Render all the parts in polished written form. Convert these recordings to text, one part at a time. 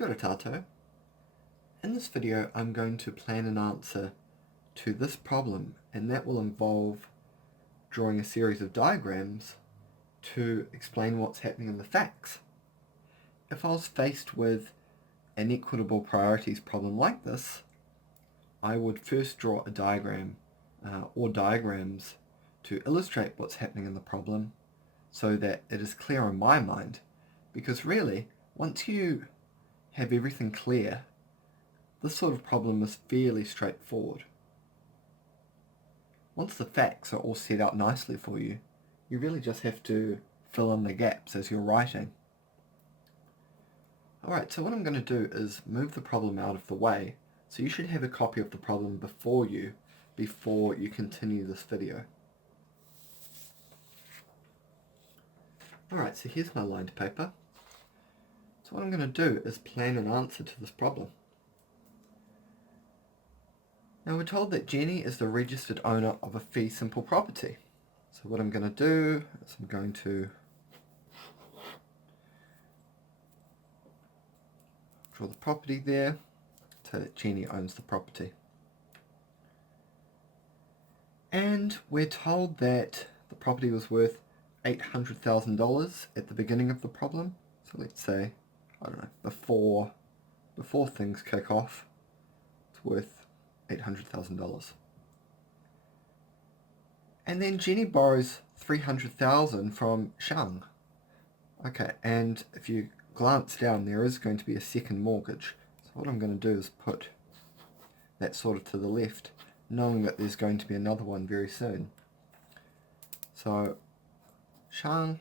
Kia ora tātou. In this video I'm going to plan an answer to this problem, and that will involve drawing a series of diagrams to explain what's happening in the facts. If I was faced with an equitable priorities problem like this, I would first draw a diagram or diagrams to illustrate what's happening in the problem so that it is clear in my mind, because really, once you have everything clear, this sort of problem is fairly straightforward. Once the facts are all set out nicely for you, you really just have to fill in the gaps as you're writing. Alright, so what I'm going to do is move the problem out of the way, so you should have a copy of the problem before you continue this video. Alright, so here's my lined paper. So what I'm going to do is plan an answer to this problem. Now we're told that Jenny is the registered owner of a fee simple property. So what I'm going to do is I'm going to draw the property there so that Jenny owns the property. And we're told that the property was worth $800,000 at the beginning of the problem. So let's say, I don't know, before things kick off, it's worth $800,000. And then Jenny borrows $300,000 from Xiang. Okay, and if you glance down, there is going to be a second mortgage. So what I'm going to do is put that sort of to the left, knowing that there's going to be another one very soon. So Xiang,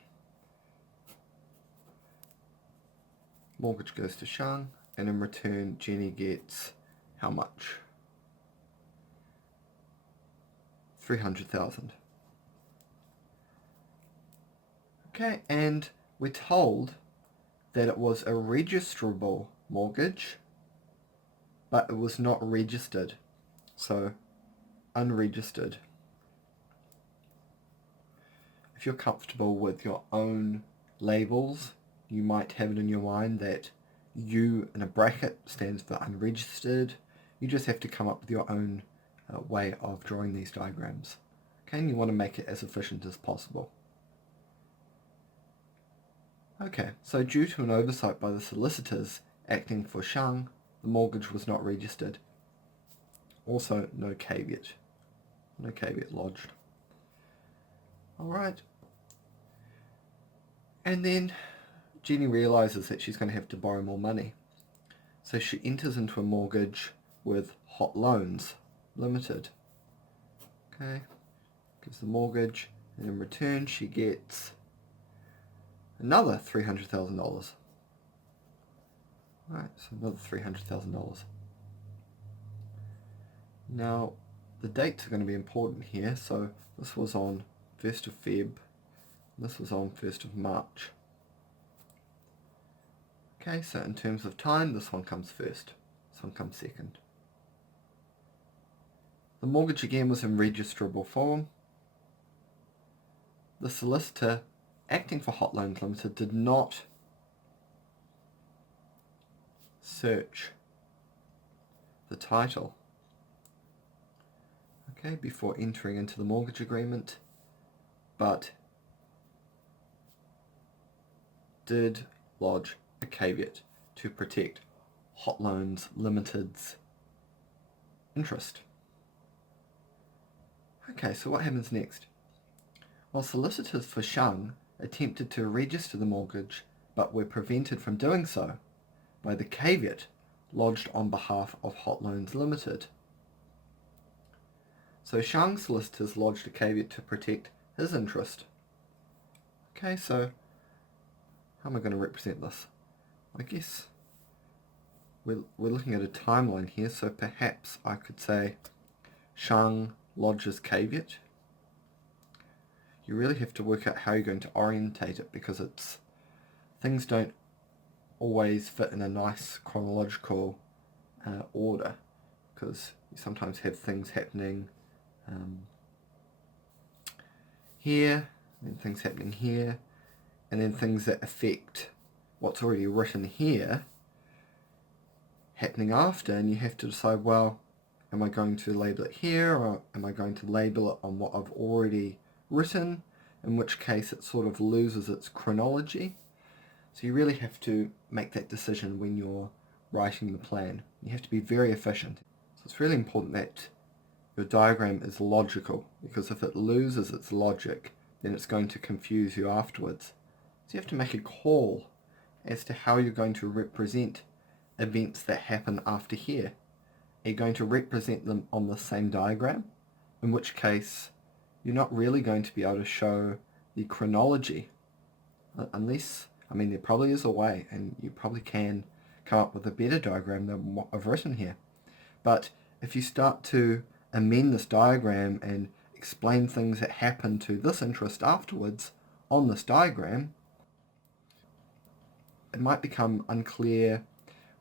mortgage goes to Xiang, and in return Jenny gets how much? $300,000. Okay, and we're told that it was a registrable mortgage, but it was not registered, so unregistered. If you're comfortable with your own labels, you might have it in your mind that U in a bracket stands for unregistered. You just have to come up with your own way of drawing these diagrams. Okay, and you want to make it as efficient as possible. Okay, so due to an oversight by the solicitors acting for Xiang, the mortgage was not registered. Also, no caveat lodged. Alright. And then Jenny realises that she's going to have to borrow more money. So she enters into a mortgage with Hot Loans Ltd. Okay, gives the mortgage, and in return she gets another $300,000. Right, so another $300,000. Now, the dates are going to be important here. So this was on 1st of Feb, this was on 1st of March. Okay, so in terms of time, this one comes first, this one comes second. The mortgage again was in registrable form. The solicitor acting for Hot Loans Ltd did not search the title, okay, before entering into the mortgage agreement, but did lodge a caveat to protect Hot Loans Ltd's interest. Okay, so what happens next? Well, solicitors for Xiang attempted to register the mortgage, but were prevented from doing so by the caveat lodged on behalf of Hot Loans Ltd. So Xiang's solicitors lodged a caveat to protect his interest. Okay, so how am I going to represent this? I guess we're looking at a timeline here, so perhaps I could say Xiang lodges caveat. You really have to work out how you're going to orientate it, because things don't always fit in a nice chronological order, because you sometimes have things happening here, and things happening here, and then things that affect what's already written here happening after, and you have to decide, well, am I going to label it here, or am I going to label it on what I've already written, in which case it sort of loses its chronology. So you really have to make that decision when you're writing the plan. You have to be very efficient. So it's really important that your diagram is logical, because if it loses its logic, then it's going to confuse you afterwards. So you have to make a call as to how you're going to represent events that happen after here. Are you going to represent them on the same diagram? In which case, you're not really going to be able to show the chronology, unless, there probably is a way, and you probably can come up with a better diagram than what I've written here. But if you start to amend this diagram and explain things that happen to this interest afterwards on this diagram, it might become unclear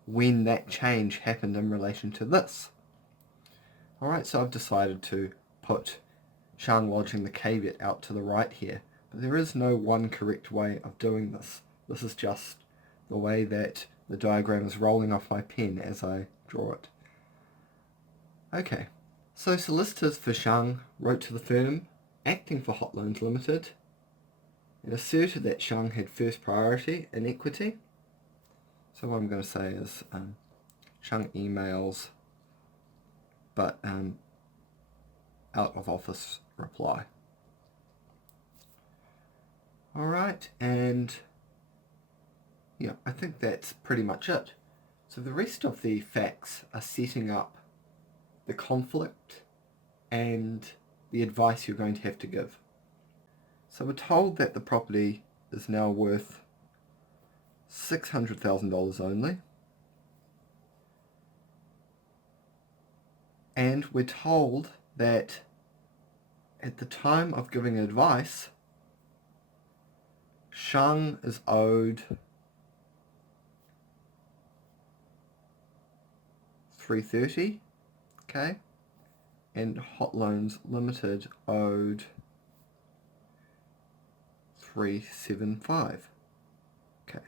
when that change happened in relation to this. Alright, so I've decided to put Xiang lodging the caveat out to the right here, but there is no one correct way of doing this. This is just the way that the diagram is rolling off my pen as I draw it. Okay, so solicitors for Xiang wrote to the firm acting for Hot Loans Ltd and asserted that Xiang had first priority in equity. So what I'm going to say is Xiang emails, but out of office reply. Alright, and yeah, I think that's pretty much it. So the rest of the facts are setting up the conflict and the advice you're going to have to give. So we're told that the property is now worth $600,000 only, and we're told that at the time of giving advice, Xiang is owed $330, okay, and Hot Loans Ltd owed $375. Okay.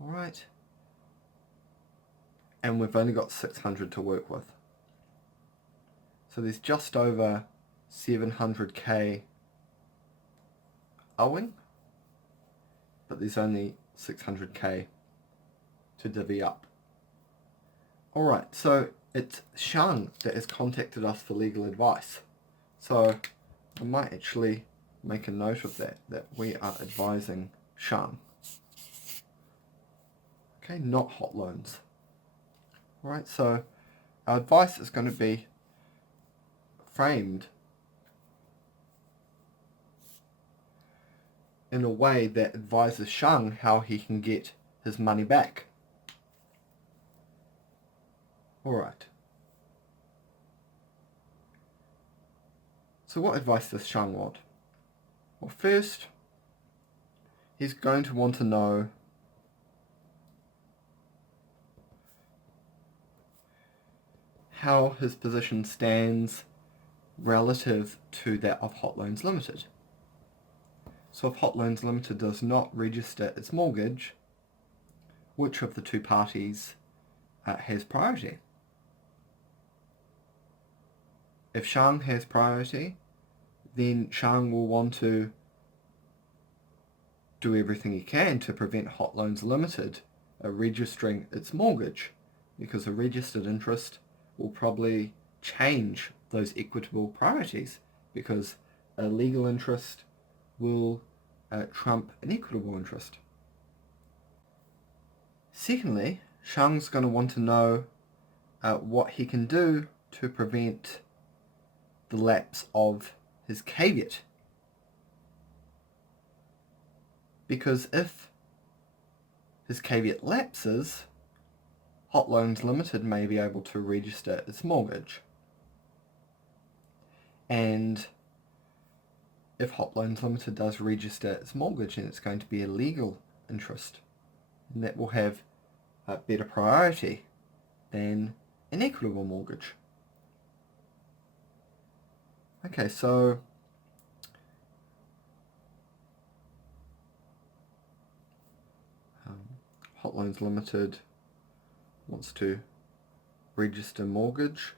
Alright. And we've only got 600 to work with. So there's just over 700k owing, but there's only 600k to divvy up. Alright, so it's Xiang that has contacted us for legal advice. So I might actually make a note of that we are advising Xiang. Okay, not Hot Loans. Alright, so our advice is going to be framed in a way that advises Xiang how he can get his money back. Alright. So what advice does Xiang want? Well, first, he's going to want to know how his position stands relative to that of Hot Loans Ltd. So if Hot Loans Ltd does not register its mortgage, which of the two parties has priority? If Xiang has priority, then Xiang will want to do everything he can to prevent Hot Loans Ltd registering its mortgage, because a registered interest will probably change those equitable priorities, because a legal interest will trump an equitable interest. Secondly, Xiang's going to want to know what he can do to prevent the lapse of his caveat. Because if his caveat lapses, Hot Loans Ltd may be able to register its mortgage. And if Hot Loans Ltd does register its mortgage, then it's going to be a legal interest, and that will have a better priority than an equitable mortgage. Okay, so Hot Loans Ltd wants to register mortgage.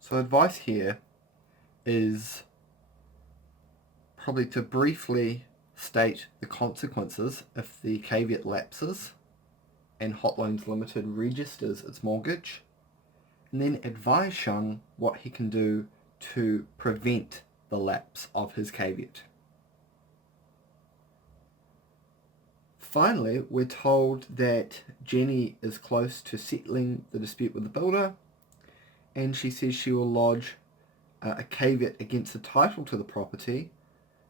So advice here is probably to briefly state the consequences if the caveat lapses and Hot Loans Ltd registers its mortgage, and then advise Xiang what he can do to prevent the lapse of his caveat. Finally, we're told that Jenny is close to settling the dispute with the builder, and she says she will lodge a caveat against the title to the property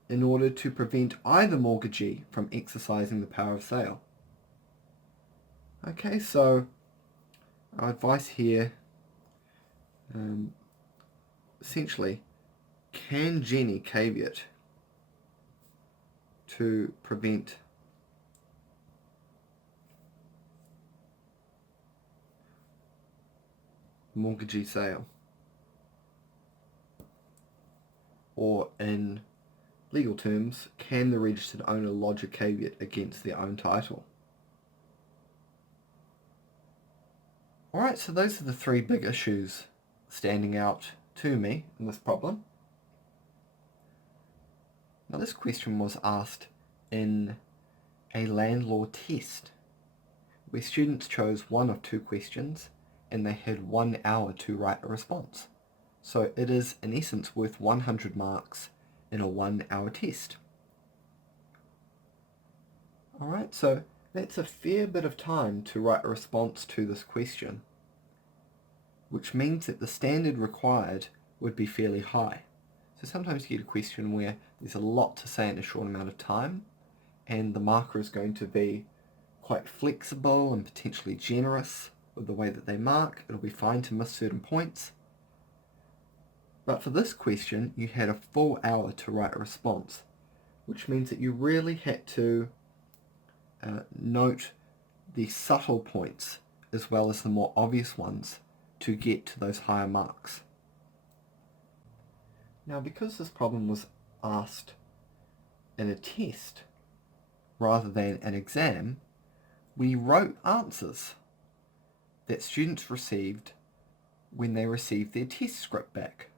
in order to prevent either mortgagee from exercising the power of sale. Okay, so our advice here, essentially, can Jenny caveat to prevent mortgagee sale? Or in legal terms, can the registered owner lodge a caveat against their own title? Alright, so those are the three big issues standing out to me in this problem. Now this question was asked in a land law test where students chose one of two questions and they had 1 hour to write a response. So it is in essence worth 100 marks in a 1 hour test. Alright, so that's a fair bit of time to write a response to this question, which means that the standard required would be fairly high. So sometimes you get a question where there's a lot to say in a short amount of time, and the marker is going to be quite flexible and potentially generous with the way that they mark. It'll be fine to miss certain points. But for this question, you had a full hour to write a response, which means that you really had to note the subtle points as well as the more obvious ones to get to those higher marks. Now, because this problem was asked in a test rather than an exam, we wrote answers that students received when they received their test script back.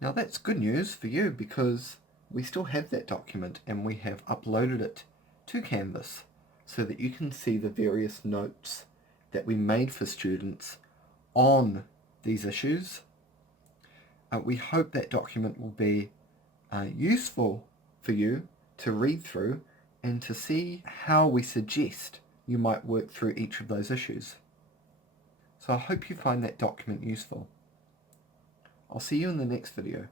Now that's good news for you because we still have that document and we have uploaded it to Canvas so that you can see the various notes that we made for students on these issues. We hope that document will be useful for you to read through and to see how we suggest you might work through each of those issues. So I hope you find that document useful. I'll see you in the next video.